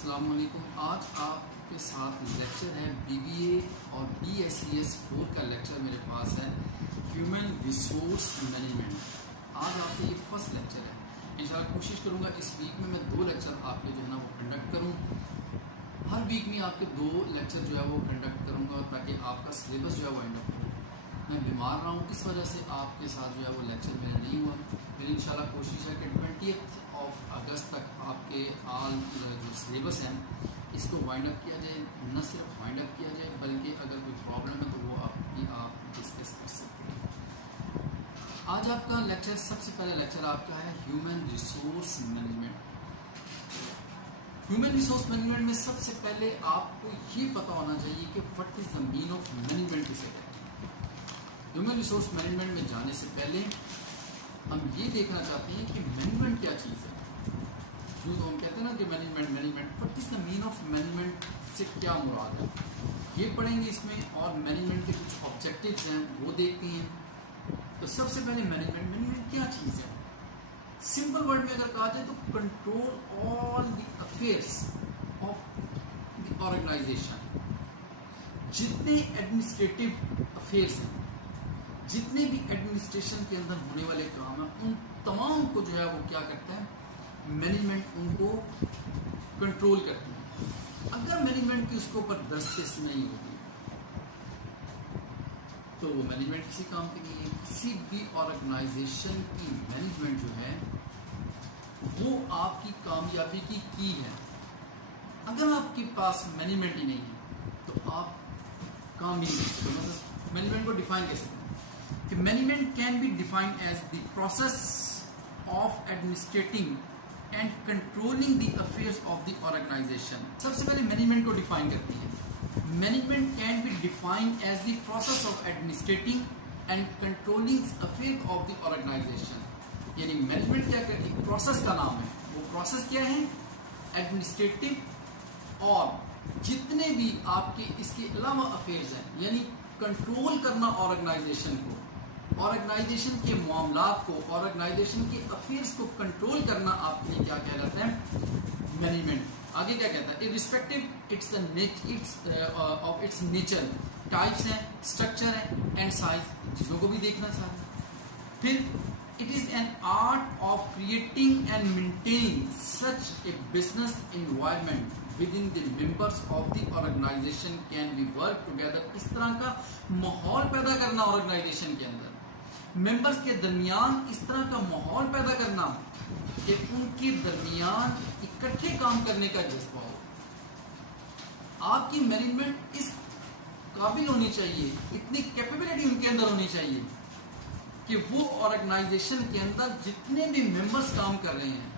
السلام علیکم. آج آپ کے ساتھ لیکچر ہے BBA اور BSES 4 کا لیکچر میرے پاس ہے ہیومن ریسورس مینجمنٹ. آج آپ کا یہ فرسٹ لیکچر ہے. انشاءاللہ کوشش کروں گا اس ویک میں دو لیکچر آپ کے جو ہے نا وہ کنڈکٹ کروں. ہر ویک میں آپ کے 2 لیکچر جو ہے وہ کنڈکٹ کروں گا تاکہ آپ کا سلیبس جو ہے وہ اینڈ اپ ہو. میں بیمار رہا ہوں، اس وجہ سے آپ کے ساتھ جو ہے وہ لیکچر میرا نہیں ہوا. میری انشاءاللہ کوشش ہے کہ 20 اگست تک آپ کے آل جو سلیبس ہیں اس کو وائنڈ اپ کیا جائے. نہ صرف وائنڈ اپ کیا جائے بلکہ اگر کوئی پرابلم ہے تو وہ آپ ڈسکس کر سکتے ہیں. آج آپ کا لیکچر، سب سے پہلا لیکچر آپ کا ہے human resource management. Human resource management میں سب سے پہلے آپ کو یہ پتہ ہونا چاہیے کہ what is the mean of management کسے کہتے ہیں. ہیومن ریسورس مینجمنٹ میں جانے سے پہلے ہم یہ دیکھنا چاہتے ہیں کہ مینجمنٹ کیا چیز ہے. جو ہم کہتے ہیں نا کہ management what is the mean of management سے کیا مراد ہے یہ پڑھیں گے اس میں. اور مینجمنٹ کے کچھ آبجیکٹیوز ہیں وہ دیکھتے ہیں. تو سب سے پہلے مینجمنٹ کیا چیز ہے. سمپل ورڈ میں اگر کہا جائے تو control all the affairs of the organisation. جتنے ایڈمنسٹریٹو افیئرس ہیں، جتنے بھی ایڈمنسٹریشن کے اندر ہونے والے کام ہیں، ان تمام کو جو ہے وہ کیا کرتا ہے، مینجمنٹ ان کو کنٹرول کرتی ہے. اگر مینجمنٹ کی اس کے اوپر دسترس نہیں ہوتی تو وہ مینجمنٹ کسی کام کی نہیں ہے. کسی بھی آرگنائزیشن کی مینجمنٹ جو ہے وہ آپ کی کامیابی کی ہے. اگر آپ کے پاس مینجمنٹ ہی نہیں ہے تو آپ کام ہی نہیں کرتے. مینجمنٹ کو ڈیفائن کیسے کریں کہ management can be defined as the process of administrating and controlling the affairs of the organisation. سب سے پہلے مینجمنٹ کو ڈیفائن کرتی ہے. Management can be defined as the process of administrating and controlling affair of the organisation. یعنی management کیا کرتی ہے، پروسیس کا نام ہے. وہ پروسیس کیا ہے، ایڈمنسٹریٹو اور جتنے بھی آپ کے اس کے علاوہ افیئرز ہیں، یعنی کنٹرول کرنا آرگنائزیشن کو، آرگنائزیشن کے معاملات کو، آرگنائزیشن کے افیئرس کو کنٹرول کرنا آپ کے لیے کیا کہلاتا ہے، مینجمنٹ. آگے کیا کہتا ہے، its of its nature, types ہیں، اسٹرکچر ہیں اینڈ سائز، چیزوں کو بھی دیکھنا چاہیے. پھر it is an art of creating and maintaining such a business environment within the members of the organization can be work together. اس طرح کا ماحول پیدا کرنا آرگنائزیشن کے اندر، ممبرس کے درمیان اس طرح کا ماحول پیدا کرنا کہ ان کے درمیان اکٹھے کام کرنے کا جذبہ ہو. آپ کی مینجمنٹ اس قابل ہونی چاہیے، اتنی کیپیبلٹی ان کے اندر ہونی چاہیے کہ وہ آرگنائزیشن کے اندر جتنے بھی ممبرس کام کر رہے ہیں،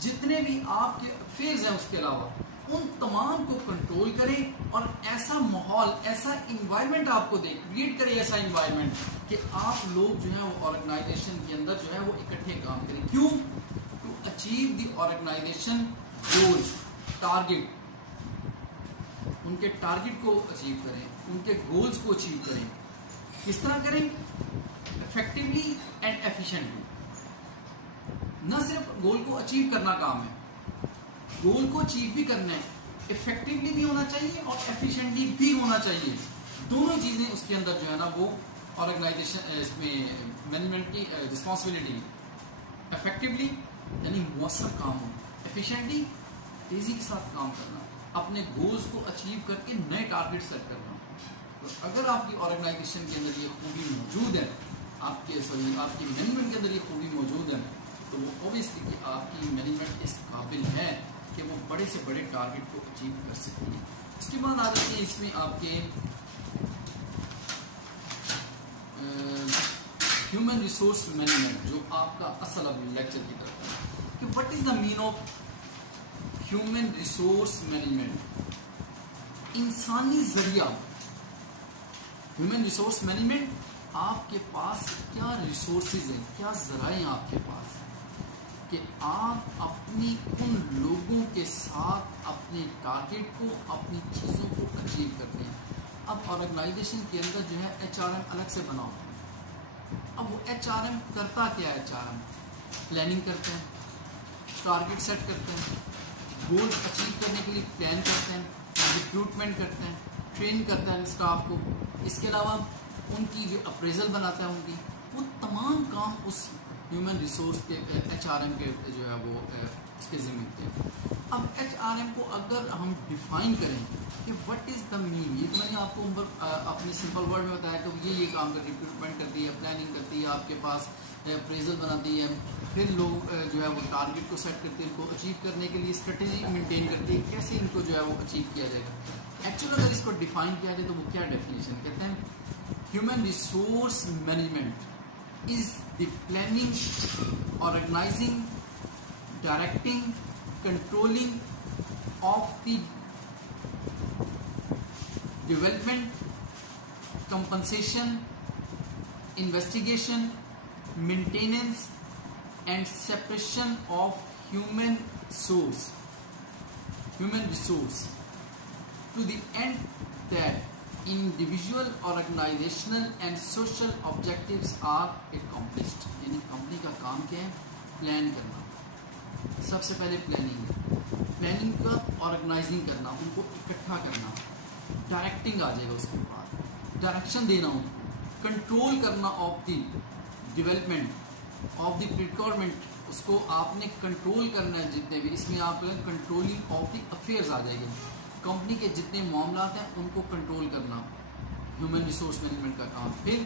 جتنے بھی آپ کے افیئرز ہیں اس کے علاوہ، ان تمام کو کنٹرول کریں اور ایسا ماحول، ایسا انوائرمنٹ آپ کو دے، کریٹ کرے ایسا انوائرمنٹ کہ آپ لوگ جو ہیں وہ آرگنائزیشن کے اندر جو ہے وہ اکٹھے کام کریں. کیوں؟ To achieve the organisation goals, target. ان کے ٹارگیٹ کو اچیو کریں، ان کے گولز کو اچیو کریں. کس طرح کریں؟ Effectively and efficiently. نہ صرف گول کو اچیو کرنا کام ہے، گول کو اچیو بھی کرنا ہے، افیکٹولی بھی ہونا چاہیے اور ایفیشینٹلی بھی ہونا چاہیے. دونوں چیزیں اس کے اندر جو ہے نا وہ آرگنائزیشن اس میں مینجمنٹ کی رسپانسبلٹی. افیکٹولی یعنی مؤثر کام ہو، ایفیشینٹلی تیزی کے ساتھ کام کرنا، اپنے گولز کو اچیو کر کے نئے ٹارگیٹ سیٹ کرنا. تو اگر آپ کی آرگنائزیشن کے اندر یہ خوبی موجود ہے، آپ کی مینجمنٹ کے اندر یہ خوبی موجود ہے، تو وہ اوبیسلی کہ آپ کی مینجمنٹ اس قابل ہے کہ وہ بڑے سے بڑے ٹارگیٹ کو اچیو کر سکتی ہے. اس کے بعد آ جاتے ہیں اس میں آپ کے ہیومن ریسورس مینجمنٹ، جو آپ کا اصل اب لیکچر کی طرف ہے کہ what is the mean of human resource management. انسانی ذریعہ. ہیومن ریسورس مینجمنٹ، آپ کے پاس کیا ریسورسز ہیں، کیا ذرائع ہیں آپ کے پاس کہ آپ اپنی ان لوگوں کے ساتھ اپنے ٹارگیٹ کو، اپنی چیزوں کو اچیو کرتے ہیں. اب آرگنائزیشن کے اندر جو ہے HRM الگ سے بنا ہوتا ہے. اب وہ HRM کرتا کیا ہے، HRM پلاننگ کرتے ہیں، ٹارگیٹ سیٹ کرتے ہیں، گولز اچیو کرنے کے لیے پلان کرتے ہیں، ریکروٹمنٹ کرتے ہیں، ٹرین کرتا ہے اسٹاف کو، اس کے علاوہ ان کی جو اپریزل بناتا ہے ان کی، وہ تمام کام اس ہیومن ریسورس کے ایچ آر ایم کے جو ہے وہ اس کے ذمہ ہوتے ہیں۔ اب ایچ آر ایم کو اگر ہم ڈیفائن کریں کہ وٹ از دا مین، یہ تو میں نے آپ کو اپنی سمپل ورڈ میں بتایا کہ یہ کام کر ریکروٹمنٹ کرتی ہے، پلاننگ کرتی ہے، آپ کے پاس اپریزل بناتی ہے، پھر لوگ جو ہے وہ ٹارگیٹ کو سیٹ کرتے ہیں، ان کو اچیو کرنے کے لیے اسٹریٹجی مینٹین کرتی ہے، کیسے ان کو جو ہے وہ اچیو کیا جائے گا۔ ایکچولی اگر اس کو ڈیفائن کیا جائے تو وہ کیا ڈیفینیشن کہتے ہیں، human resource management is the planning, organising, directing, controlling of the development, compensation, investigation, maintenance and separation of human resource to the end that individual, organizational and social objectives are accomplished۔ یعنی company کا کام کیا ہے؟ Plan کرنا، سب سے پہلے planning کا organising کرنا، ان کو اکٹھا کرنا، ڈائریکٹنگ آ جائے گا اس کے بعد، ڈائریکشن دینا، ان کو کنٹرول کرنا of the development of the procurement, اس کو آپ نے کنٹرول کرنا ہے جتنے بھی، اس میں آپ کنٹرولنگ آف دی افیئرز آ جائے گی، کمپنی کے جتنے معاملات ہیں ان کو کنٹرول کرنا، ہیومن ریسورس مینجمنٹ کا کام۔ پھر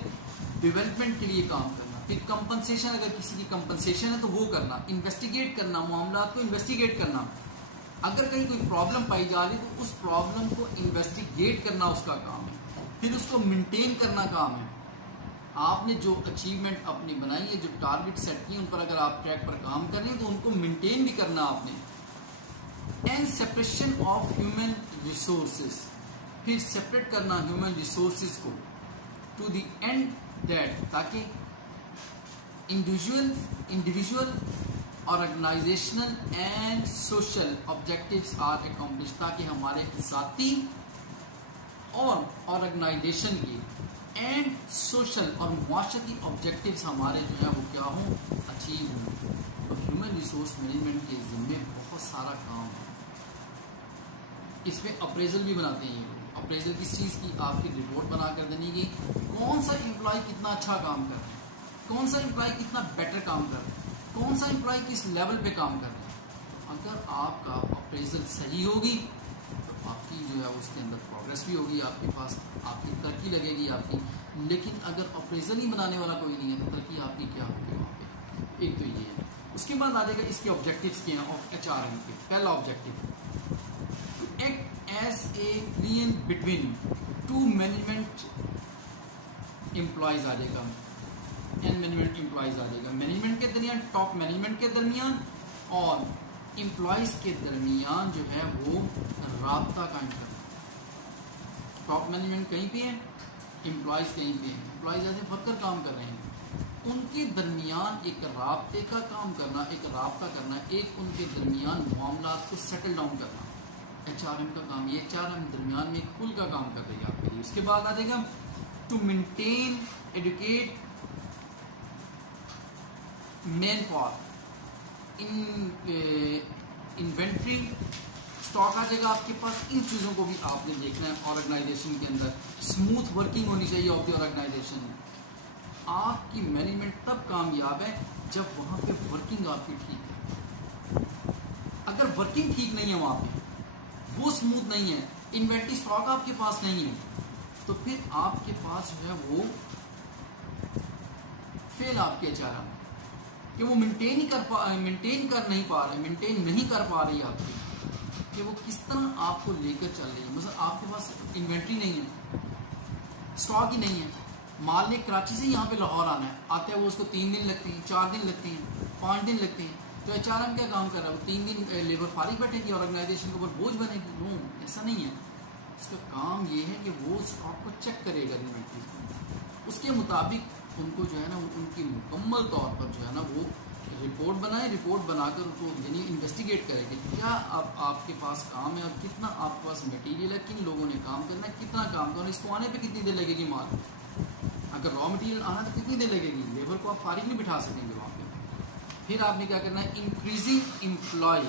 ڈیولپمنٹ کے لیے کام کرنا، پھر کمپنسیشن، اگر کسی کی کمپنسیشن ہے تو وہ کرنا، انویسٹیگیٹ کرنا، معاملات کو انویسٹیگیٹ کرنا، اگر کہیں کوئی پرابلم پائی جا رہی تو اس پرابلم کو انویسٹیگیٹ کرنا اس کا کام ہے، پھر اس کو مینٹین کرنا کام ہے۔ آپ نے جو اچیومنٹ اپنی بنائی ہے، جو ٹارگیٹ سیٹ کیے، ان پر اگر آپ ٹریک پر کام کر رہے ہیں تو ان کو مینٹین بھی کرنا آپ نے۔ And separation of human resources, پھر سیپریٹ کرنا ہیومن ریسورسز کو، ٹو دی اینڈ دیٹ، تاکہ individual organisational and social objectives are accomplish, تاکہ ہمارے ذاتی اور آرگنائزیشن کی اینڈ سوشل اور معاشرتی آبجیکٹیوز ہمارے جو ہے وہ کیا ہوں، اچیو ہوں۔ اور ہیومن ریسورس مینجمنٹ کے ذمے بہت سارا کام ہے، اس میں اپریزل بھی بناتے ہیں یہ لوگ۔ اپریزل کس چیز کی؟ آپ کی رپورٹ بنا کر دینی گی، کون سا امپلائی کتنا اچھا کام کر رہا ہے، کون سا امپلائی کتنا بیٹر کام کر رہا ہے، کون سا امپلائی کس لیول پہ کام کر رہا ہے۔ اگر آپ کا اپریزل صحیح ہوگی تو آپ کی جو ہے اس کے اندر پروگریس بھی ہوگی، آپ کے پاس آپ کی ترقی لگے گی آپ کی۔ لیکن اگر اپریزل ہی بنانے والا کوئی نہیں ہے تو ترقی آپ کی کیا ہوگی وہاں پہ؟ ایک تو یہ ہے۔ اس کے بعد آ جائے گا اس کے آبجیکٹیوز کیا ہیں آف ایچ آر ایم کے۔ پہلا objective, to act as a link between two management employees آ جائے گا، اینڈ مینجمنٹ امپلائیز آ جائے گا، مینجمنٹ کے درمیان، ٹاپ مینجمنٹ کے درمیان اور امپلائیز کے درمیان جو ہے وہ رابطہ قائم کرنا۔ ٹاپ مینجمنٹ کہیں پہ ہے، امپلائیز کہیں پہ ہیں، امپلائیز ایسے ورکر کام کر رہے ہیں، ان کے درمیان ایک رابطے کا کام کرنا، ایک رابطہ کرنا، ایک ان کے درمیان معاملات کو سیٹل ڈاؤن کرنا۔ ایچ آر ایم کا کام یہ، ایچ آر ایم درمیان میں ایک پل کا کام کر رہی ہے آپ کے لیے۔ اس کے بعد آ جائے گا to maintain, advocate manpower, inventory, stock آ جائے گا آپ کے پاس۔ ان چیزوں کو بھی آپ نے دیکھنا ہے آرگنائزیشن کے اندر۔ اسموتھ ورکنگ ہونی چاہیے آف دی آرگنائزیشن۔ آپ کی مینجمنٹ تب کامیاب ہے جب وہاں پہ ورکنگ آپ کی ٹھیک ہے۔ اگر ورکنگ ٹھیک نہیں ہے وہاں پہ، وہ اسموتھ نہیں ہے، انوینٹری اسٹاک آپ کے پاس نہیں ہے، تو پھر آپ کے پاس جو ہے وہ فیل آپ کے ایچ آر ایم کہ وہ مینٹین نہیں کر پا رہی آپ کی، کہ وہ کس طرح آپ کو لے کر چل رہی ہے۔ مثلا آپ کے پاس انوینٹری نہیں ہے، اسٹاک ہی نہیں ہے، مال نے کراچی سے یہاں پہ لاہور آنا ہے، آتے ہیں وہ اس کو 3 دن لگتے ہیں، 4 دن لگتے ہیں، 5 دن لگتے ہیں، تو ایچ آر ایم کیا کام کر رہا ہے؟ وہ 3 دن لیبر فارغ بیٹھے گی، آرگنائزیشن کے اوپر بوجھ بنے گی؟ نو، ایسا نہیں ہے۔ اس کا کام یہ ہے کہ وہ اسٹاک کو چیک کرے گا، انوینٹری اس کے مطابق ان کو جو ہے نا ان کی مکمل طور پر جو ہے نا وہ رپورٹ بنائے، رپورٹ بنا کر ان کو یعنی انویسٹیگیٹ کرے کہ کیا اب آپ کے پاس کام ہے اور کتنا آپ کے پاس مٹیریل ہے، کن لوگوں نے کام کرنا ہے، کتنا کام کرنا ہے، اس کو آنے پہ کتنی دیر لگے گی، مال اگر را مٹیریل آنا تو کتنی دیر لگے گی، لیبر کو آپ فارغ نہیں بٹھا سکیں گے وہاں پہ۔ پھر آپ نے کیا کرنا ہے، انکریزنگ امپلائی